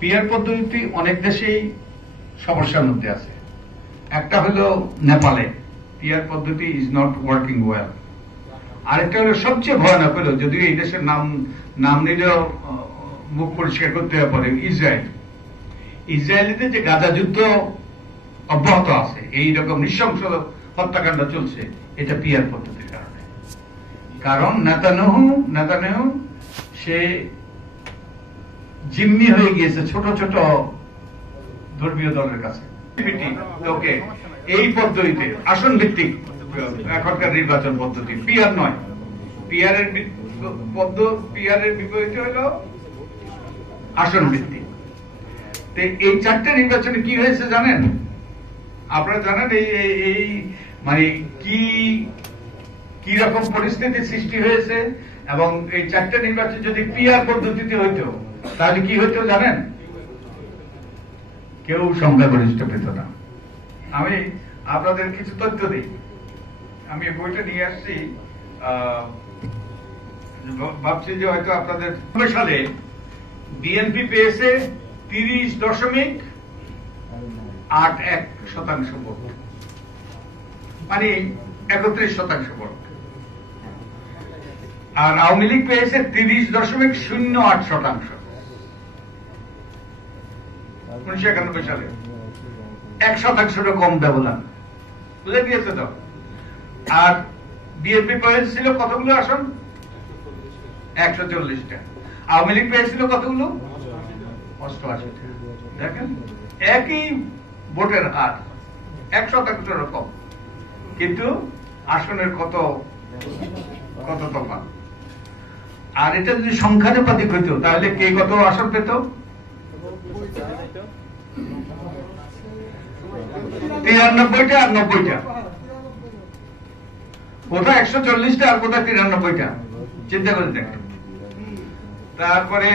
Peer পদ্ধতি অনেক দেশেই সমস্যার মধ্যে আছে। একটা হলো নেপালে পিয়ার পদ্ধতি ইজ নট ওয়ার্কিং ওয়েল। আরেকটা হলো সবচেয়ে ভয়ানক হলো, যদিও এই দেশের নাম নিলেও মুখ পরিষ্কার করতে পারে, ইসরায়েল। ইসরায়েলিতে যে গাজা যুদ্ধ অব্যাহত আছে, এইরকম নৃশংস হত্যাকাণ্ড চলছে, এটা পিয়ার পদ্ধতির কারণে। কারণ নেতানিয়াহু সে জিম্মি হয়ে গিয়েছে ছোট ছোট ধর্মীয় দলের কাছে। ওকে, এই পদ্ধতিতে আসন ভিত্তিক এখনকার নির্বাচন পদ্ধতি, পিয়ার নয়। পিয়ারের বিপরীতে হল আসন ভিত্তিক। এই চারটে নির্বাচনে কি হয়েছে জানেন? আপনারা জানেন এই মানে কি রকম পরিস্থিতি সৃষ্টি হয়েছে, এবং এই চারটে নির্বাচন যদি পিয়ার পদ্ধতিতে হইত তাহলে কি হইতো জানেন? কেউ সংখ্যাগরিষ্ঠ পেত না। আমি আপনাদের কিছু তথ্য দিই। আমি বইটা নিয়ে আসছি, ভাবছি যে হয়তো আপনাদের সালে বিএনপি পেয়েছে 30.81% ভোট, মানে 31% ভোট। আর আওয়ামী লীগ পেয়েছে 30.08%। 1991 সালে 1% কম ব্যবধান, বুঝে গিয়েছে তো। আর বিএনপি পেয়েছিল কতগুলো আসন? 140টা। আওয়ামী লীগ পেয়েছিল কতগুলো? 88টা। দেখেন, একই ভোটের হার, 1% কম, কিন্তু আসনের কত তফাৎ। আর এটা যদি সংখ্যানুপাতিক হইত তাহলে কে কত আসন পেত? 93টা আর 90টা। কোথায় 140টা আর কোথায় 93টা, চিন্তা করে দেখেন। তারপরে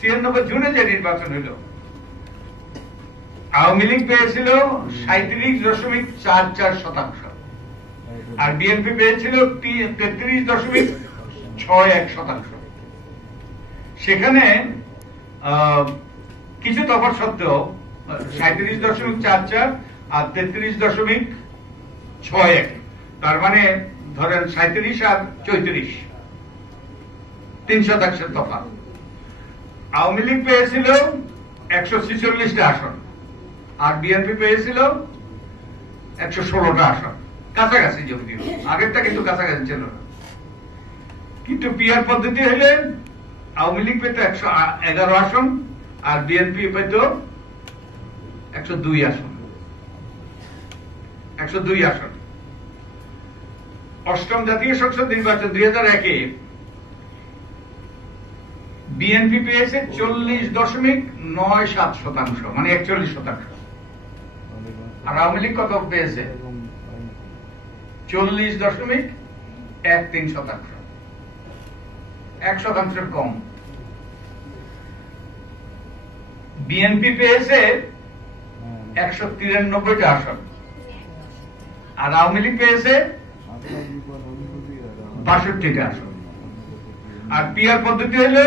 96 জুনে যে নির্বাচন হইল, আওয়ামী লীগ পেয়েছিল 37.44%, আর বিএনপি পেয়েছিল 33.61%। সেখানে কিছু তফাৎ সত্ত্বেও 37.44 আর 33.61, তার মানে ধরেন 37 আর 34, 3% তফাৎ। আওয়ামী লীগ পেয়েছিল 146টা আসন, আর বিএনপি পেয়েছিল 116টা আসন। কাছাকাছি, যদিও আগেরটা কিন্তু কাছাকাছি ছিল না। কিন্তু পিয়ার পদ্ধতি হইলে আওয়ামী লীগ পেত 111 আসন, আর বিএনপি পেত 102 আসন। 102 আসন। অষ্টম জাতীয় সংসদ নির্বাচন 2001-এ বিএনপি পেয়েছে 40.97%, মানে 41%। আর আওয়ামী লীগ কত পেয়েছে? 40.13%, 1% কম। বিএনপি পেয়েছে 193টা আসন, আর আওয়ামী লীগ পেয়েছে 62টা আসন। আর পিয়ার পদ্ধতি হইল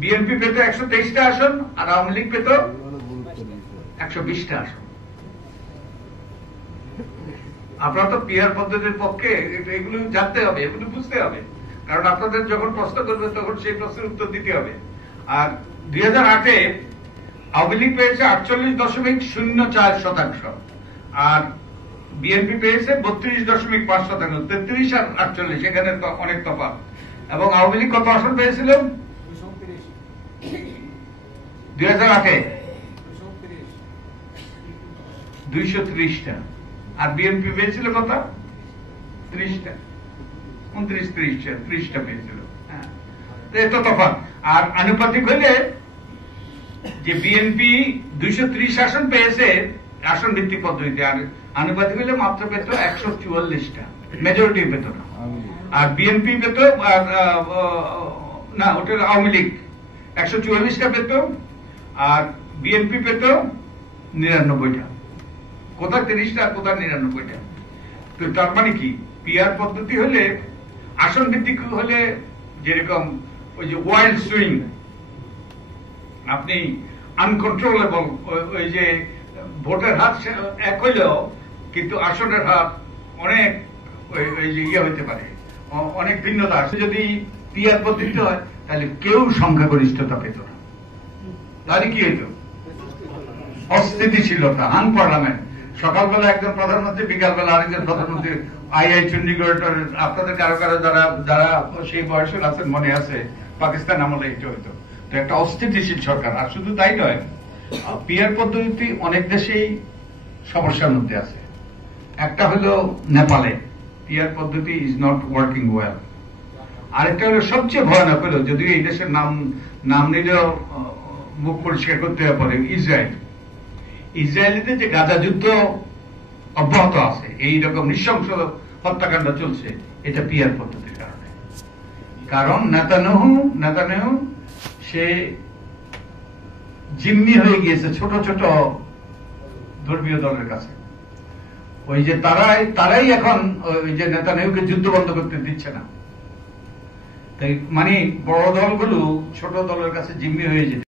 বিএনপি পেত 123টা আসন, আর আওয়ামী লীগ পেত 120টা আসন। আপনারা তো পিয়ার পদ্ধতির পক্ষে, এগুলো জানতে হবে, এগুলো বুঝতে হবে, কারণ আপনাদের যখন প্রশ্ন করবে তখন সেই প্রশ্নের উত্তর দিতে হবে। আর 2008-এ আওয়ামী লীগ পেয়েছে 48.04%, আর বিএনপি পেয়েছে 32.5%, 33 আর 48, এখানে অনেক তফাৎ। এবং আওয়ামী লীগ কত আসন পেয়েছিল 2008-এ? 230টা। আর বিএনপি পেয়েছিল কত? 30টা, 29-30টা পেয়েছিল। হ্যাঁ, এত তফাৎ। আর আনুপাতিক হইলে যে বিএনপি 230 আসন পেয়েছে আসন ভিত্তিক পদ্ধতিতে, আর আনুপাতিক হইলে মাত্র পেত 144টা, মেজরিটি পেত না। আর বিএনপি পেত, না ওটা আওয়ামী লীগ 144টা পেত, আর বিএনপি পেত 99টা। কোথায় 30টা আর কোথায় 99টা। তো তার মানে কি, পিয়ার পদ্ধতি হলে, আসন ভিত্তিক হলে যেরকম ওই যে ওয়াইল্ড সুইং, আপনি আনকন্ট্রোলেবল, ওই যে ভোটের হার এক হইলেও কিন্তু আসনের হার অনেক ওই যে ইয়ে হইতে পারে, অনেক ভিন্নতা আসে। যদি পিআর পদ্ধতি হয় তাহলে কেউ সংখ্যাগরিষ্ঠতা পেত না, তাহলে কি হইত? অস্থিতিশীলতা, আন পার্লামেন্ট। সকালবেলা একজন প্রধানমন্ত্রী, বিকালবেলা আরেকজন প্রধানমন্ত্রী। চণ্ডীগড়, আপনাদের কারো কারো যারা যারা সেই বয়সের আছেন মনে আছে, পাকিস্তান আমলে এটা হইতো। তো একটা অস্থিতিশীল সরকার। আর শুধু তাই নয়, পিআর পদ্ধতি অনেক দেশেই সমস্যার মধ্যে আছে। একটা হলো নেপালে পিআর পদ্ধতি ইজ নট ওয়ার্কিং ওয়েল। আরেকটা হলো সবচেয়ে ভয়ানক হলো, যদিও এই দেশের নাম নিলেও মুখ পরিষ্কার করতে পারে, ইসরায়েল। ইসরায়েলিতে যে গাজা যুদ্ধ অব্যাহত আছে, এইরকম নৃশংস হত্যাকাণ্ড চলছে, এটা পিআর পদ্ধতির কারণে। কারণ নেতানিয়াহু সে জিম্মি হয়ে গিয়েছে ছোট ছোট ধর্মীয় দলের কাছে। ওই যে তারাই এখন ওই যে নেতানিয়াহুকে যুদ্ধ বন্ধ করতে দিচ্ছে না। তাই মানে বড় দলগুলো ছোট দলের কাছে জিম্মি হয়ে যেতে